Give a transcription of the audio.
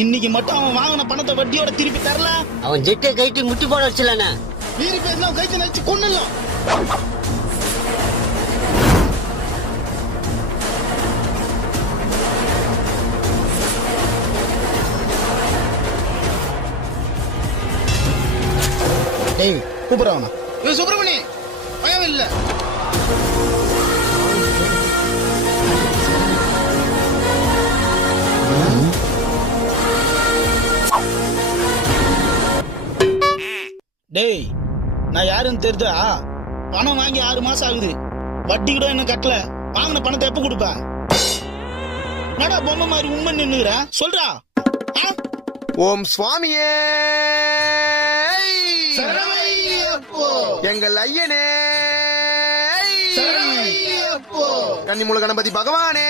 இன்னைக்கு மட்டும் அவன் வாங்கின பணத்தை வட்டியோட திருப்பி தரல. அவன் ஜெட்டை கைட்டி முட்டி போட வச்சலண்ணா. மீறி பேசினா கைத்து நினைச்சு கொண்டுலாம். டேய் கூப்பிடுறான். சுப்பிரமணி பயம் இல்ல. டேய் நான் யாருன்னு தெரிஞ்சா? பணம் வாங்கி 6 மாசம் ஆகுது, வட்டி கூட என்ன கட்டல. வாங்கின பணத்தை எப்ப கொடுப்ப? நடா பொம்மை மாதிரி உண்மை நின்னுற சொல்றா. ஓம் சுவாமியே எங்கள் ஐயனே கன்னிமூல கணபதி பகவானே